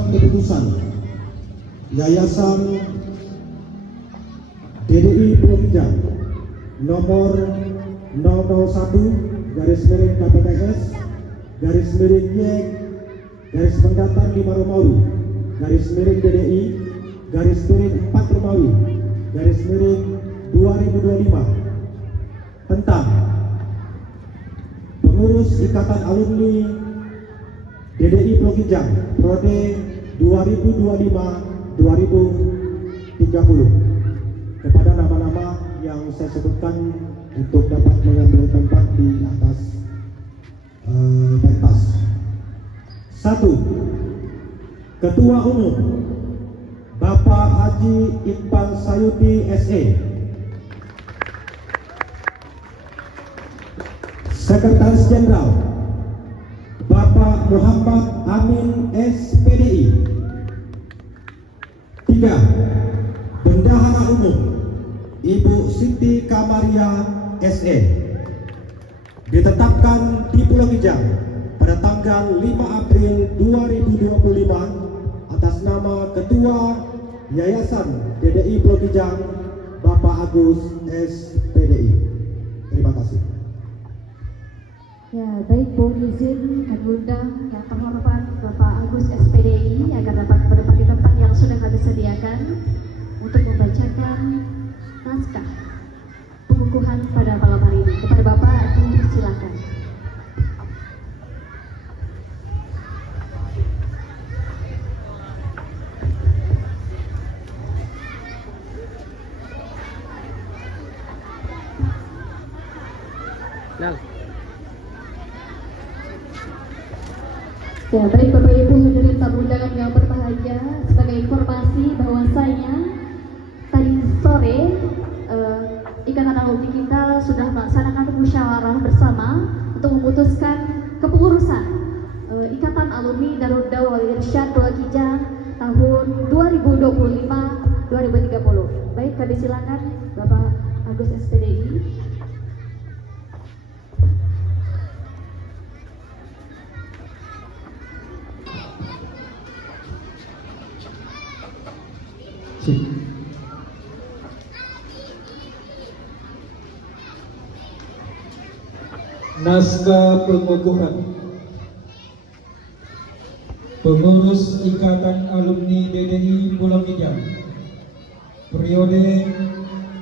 Surat keputusan Yayasan DDI Pulau Kijang nomor 001/KPTS /Y/5 Romawi /DDI /4 Romawi /2025 tentang pengurus Ikatan Alumni DDI Pulau Kijang Prode 2025-2030 kepada nama-nama yang saya sebutkan untuk dapat mengambil tempat di atas pentas. 1. Ketua Umum Bapak Haji Iqbal Sayuti SE. Sekretaris Jenderal Bapak Muhammad Amin SPDI. 3. Bendahara Umum Ibu Siti Kamaria SE. Ditetapkan di Pulau Kijang pada tanggal 5 April 2025 atas nama Ketua Yayasan DDI Pulau Kijang Bapak Agus SPDI. Terima kasih. Ya, baik, mohon izin kami undang yang terhormat Bapak Agus SPDI agar dapat menempati tempat yang sudah kami sediakan untuk membacakan naskah pengukuhan pada malam hari ini. Kepada Bapak dipersilakan. Ya, baik Bapak Ibu hadirin tamu undangan yang berbahagia, sebagai informasi bahwasanya tadi sore Ikatan Alumni kita sudah melaksanakan musyawarah bersama untuk memutuskan kepengurusan Ikatan Alumni Darul Dawah Wal Irsyad Pulau Kijang tahun 2025-2030. Baik, kami silakan Bapak Agus SPDI. Naskah pengukuhan pengurus Ikatan Alumni DDI Pulau Kijang periode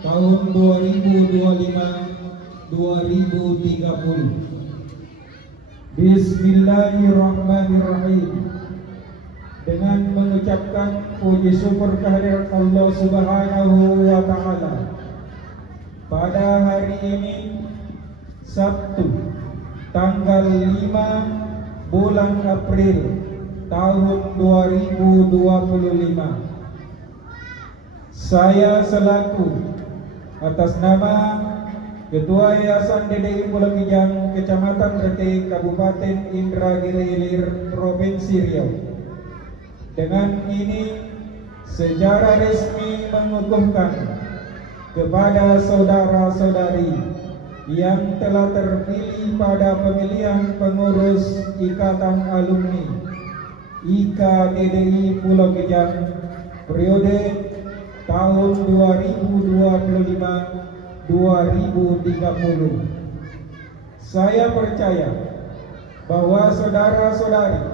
tahun 2025-2030. Bismillahirrahmanirrahim. Dengan mengucapkan puji syukur kehadirat Allah Subhanahu wa Ta'ala, pada hari ini Sabtu tanggal 5 bulan April tahun 2025, saya selaku atas nama Ketua Yayasan DDI Pulau Kijang Kecamatan Rete Kabupaten Indragiri Hilir Provinsi Riau, dengan ini secara resmi mengukuhkan kepada saudara-saudari yang telah terpilih pada pemilihan pengurus Ikatan Alumni IKDDI Pulau Kijang periode tahun 2025-2030. Saya percaya bahwa saudara-saudari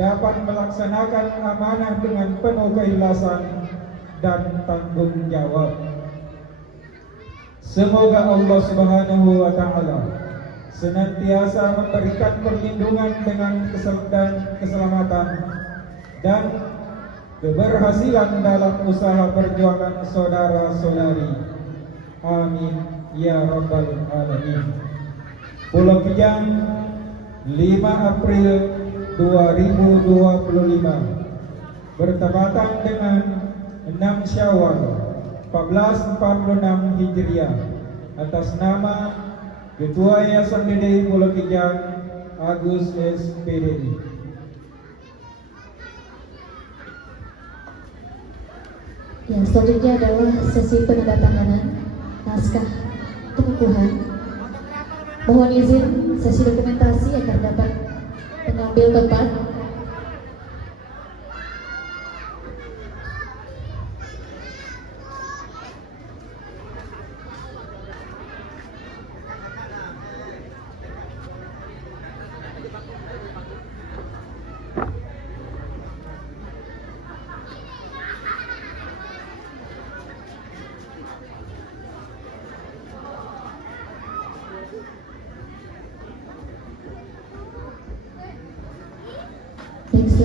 dapat melaksanakan amanah dengan penuh keikhlasan dan tanggung jawab. Semoga Allah Subhanahu wa Ta'ala senantiasa memberikan perlindungan dengan keselamatan dan keberhasilan dalam usaha perjuangan saudara-saudari. Amin ya rabbal alamin. Pulau Kijang, 5 April 2025 bertepatan dengan 6 Syawal 1446 Hijriah, atas nama Ketua Yayasan DDI Pulau Kijang Agus SPDI. Ya, selanjutnya adalah sesi penandatanganan naskah pengukuhan. Mohon izin sesi dokumentasi agar dapat mengambil tempat.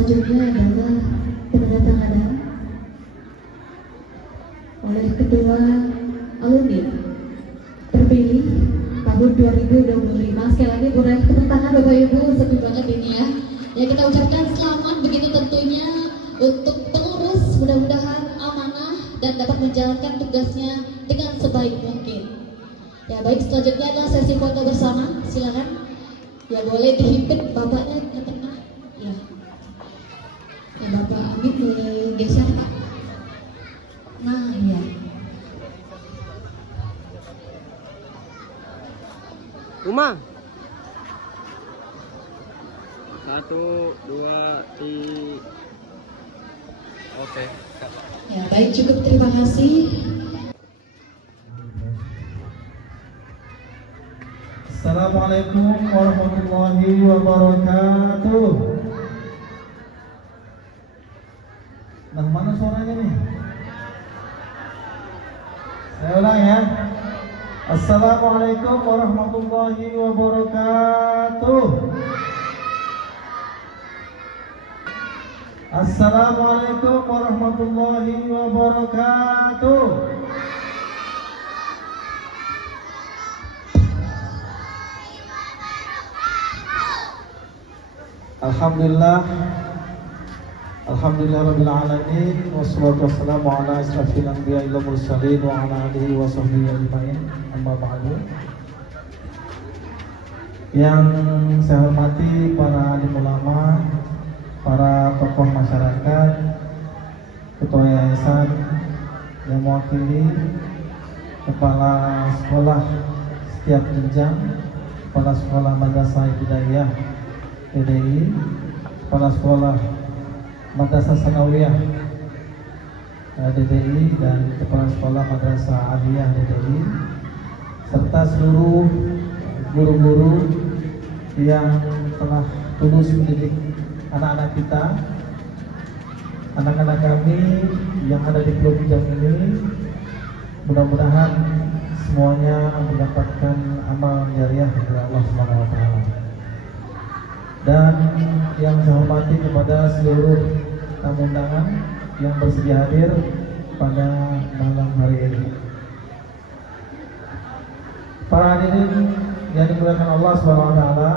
selanjutnya adalah penandatanganan oleh Ketua Alumni terpilih tahun 2025. Sekali lagi boleh tepuk tangan Bapak Ibu, sepi banget ini ya. Ya, kita ucapkan selamat begitu tentunya untuk pengurus, mudah-mudahan amanah dan dapat menjalankan tugasnya dengan sebaik mungkin. Ya baik, selanjutnya adalah sesi foto bersama, silakan. Ya boleh dihimpit bapaknya ke tengah. Ya, ya Bapak Amin boleh geser Pak. Nah ya. Uma. 1, 2, 3. Oke. Ya baik, cukup, terima kasih. Assalamualaikum warahmatullahi wabarakatuh. Nah, mana suaranya nih? Saya ulang ya. Assalamualaikum warahmatullahi wabarakatuh. Assalamualaikum warahmatullahi wabarakatuh. Alhamdulillah rabbil alamin, wassalatu wassalamu ala asrafil anbiya'i wal mursalin wa ala alihi wa sahbihi ajma'in. Amma ba'du. Yang saya hormati para alim ulama, para tokoh masyarakat, ketua yayasan yang mewakili kepala sekolah setiap jenjang, kepala sekolah Madrasah Ibtidaiyah PDI, kepala sekolah Madrasah Sanawiyah DDI, dan kepala sekolah Madrasah Aliyah DDI, serta seluruh guru-guru yang telah tulus mendidik anak-anak kita, anak-anak kami yang ada di Pulau Kijang ini. Mudah-mudahan semuanya mendapatkan amal jariah dari Allah Subhanahu wa taala. Dan yang saya hormati kepada seluruh tamu undangan yang bersedia hadir pada malam hari ini. Para hadirin yang dimuliakan Allah Subhanahu wa taala,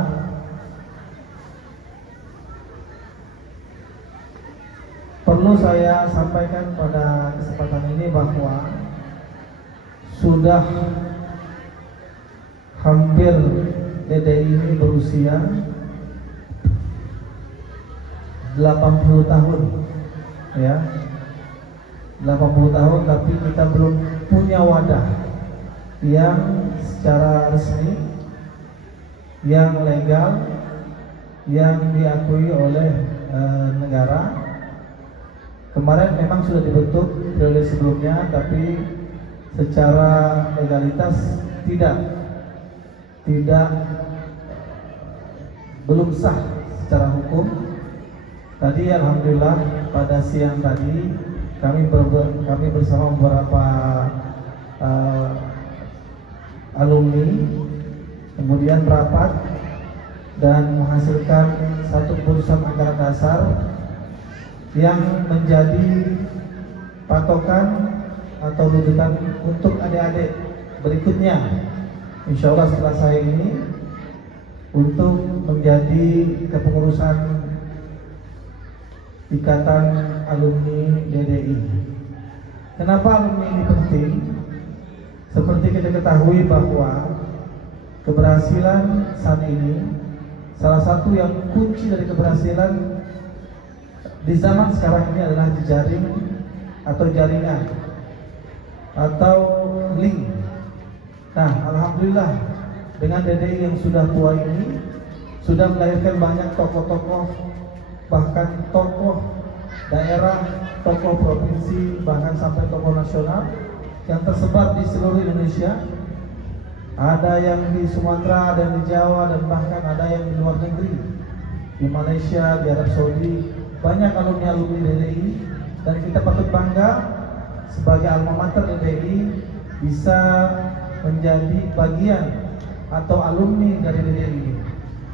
perlu saya sampaikan pada kesempatan ini bahwa sudah hampir DDI ini berusia 80 tahun, ya, 80 tahun, tapi kita belum punya wadah yang secara resmi, yang legal, yang diakui oleh negara. Kemarin memang sudah dibentuk periode sebelumnya, tapi secara legalitas tidak belum sah secara hukum. Tadi alhamdulillah pada siang tadi kami bersama beberapa alumni kemudian rapat dan menghasilkan satu keputusan anggaran dasar yang menjadi patokan atau rujukan untuk adik-adik berikutnya, insya Allah setelah saya ini, untuk menjadi kepengurusan Ikatan Alumni DDI. Kenapa alumni ini penting? Seperti kita ketahui bahwa keberhasilan saat ini, salah satu yang kunci dari keberhasilan di zaman sekarang ini adalah jejaring atau jaringan atau link. Nah, alhamdulillah dengan DDI yang sudah tua ini sudah melahirkan banyak tokoh-tokoh, bahkan tokoh daerah, tokoh provinsi, bahkan sampai tokoh nasional yang tersebar di seluruh Indonesia. Ada yang di Sumatera, ada yang di Jawa, dan bahkan ada yang di luar negeri, di Malaysia, di Arab Saudi. Banyak alumni-alumni DDI, dan kita patut bangga sebagai alma mater DDI bisa menjadi bagian atau alumni dari DDI ini.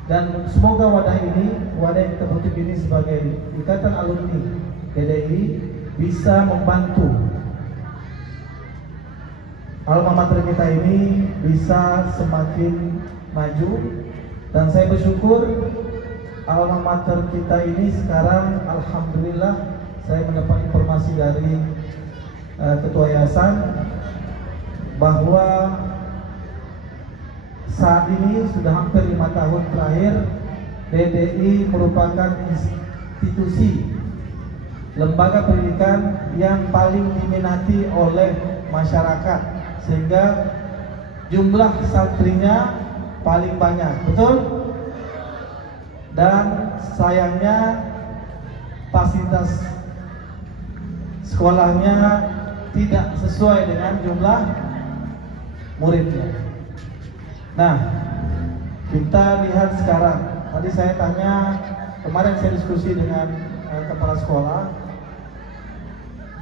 Dan semoga wadah yang kita bentuk ini sebagai Ikatan Alumni DDI bisa membantu alma mater kita ini bisa semakin maju. Dan saya bersyukur alma mater kita ini sekarang alhamdulillah saya mendapat informasi dari ketua yayasan bahwa saat ini sudah hampir 5 tahun terakhir DDI merupakan institusi lembaga pendidikan yang paling diminati oleh masyarakat, sehingga jumlah santrinya paling banyak, betul? Dan sayangnya fasilitas sekolahnya tidak sesuai dengan jumlah muridnya. Nah, kita lihat sekarang. Tadi saya tanya, kemarin saya diskusi dengan kepala sekolah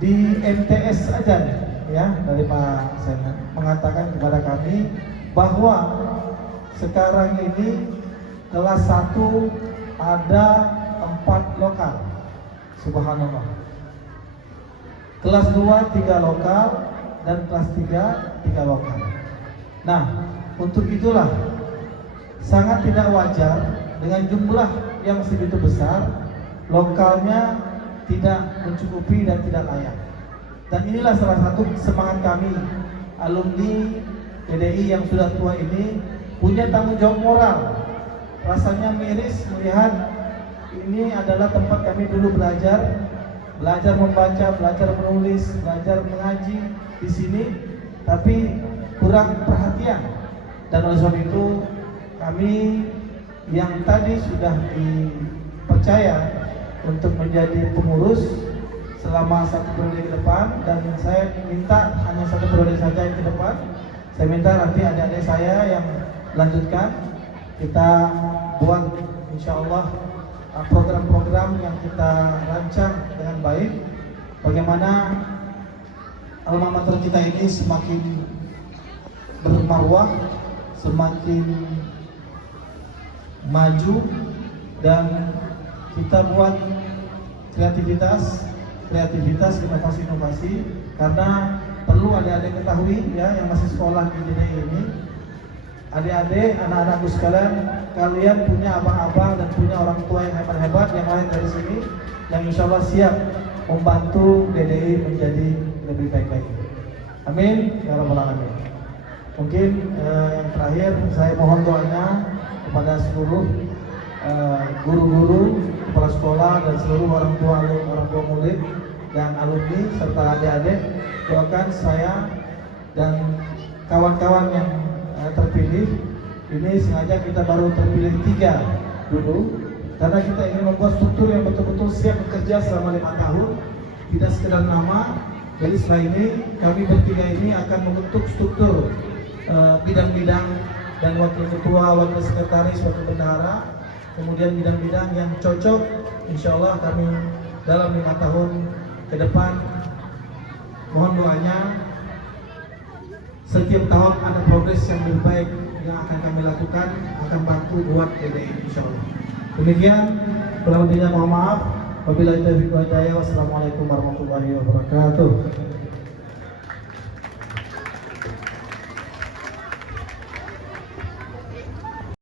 di MTS saja, ya, dari Pak Sen mengatakan kepada kami bahwa sekarang ini kelas 1 ada 4 lokal, subhanallah. Kelas 2 3 lokal dan kelas 3 lokal. Nah, untuk itulah sangat tidak wajar dengan jumlah yang segitu besar lokalnya tidak mencukupi dan tidak layak. Dan inilah salah satu semangat kami alumni DDI yang sudah tua ini punya tanggung jawab moral. Rasanya miris melihat ini adalah tempat kami dulu belajar membaca, belajar menulis, belajar mengaji di sini, tapi kurang perhatian. Dan oleh sebab itu kami yang tadi sudah dipercaya untuk menjadi pengurus selama 1 periode ke depan, dan saya minta hanya 1 periode saja yang ke depan. Saya minta nanti adik-adik saya yang lanjutkan, kita buat insya Allah program-program yang kita rancang dengan baik, bagaimana alma mater kita ini semakin bermarwah, semakin maju, dan kita buat kreativitas, inovasi-inovasi, karena perlu adik-adik ketahui ya yang masih sekolah di DDI ini, adik-adik, anak-anakku sekalian, kalian punya abang-abang dan punya orang tua yang hebat-hebat yang lain dari sini, yang insya Allah siap membantu DDI menjadi lebih baik-baik. Amin ya rabbal alamin. Mungkin yang terakhir saya mohon doanya kepada seluruh guru-guru, kepala sekolah dan seluruh orang tua murid dan alumni serta adik-adik, doakan saya dan kawan-kawan yang terpilih. Ini sengaja kita baru terpilih 3 dulu karena kita ingin membuat struktur yang betul-betul siap bekerja selama 5 tahun, tidak sekedar nama. Jadi setelah ini kami bertiga ini akan membentuk struktur bidang-bidang dan wakil ketua, wakil sekretaris, wakil bendahara, kemudian bidang-bidang yang cocok. Insya Allah kami dalam 5 tahun ke depan, mohon doanya, setiap tahun ada progres yang lebih baik yang akan kami lakukan, akan bantu buat DDI insya Allah. Demikian, kurang lebihnya mohon maaf. Wabillahi taufiq wal hidayah. Wassalamualaikum warahmatullahi wabarakatuh.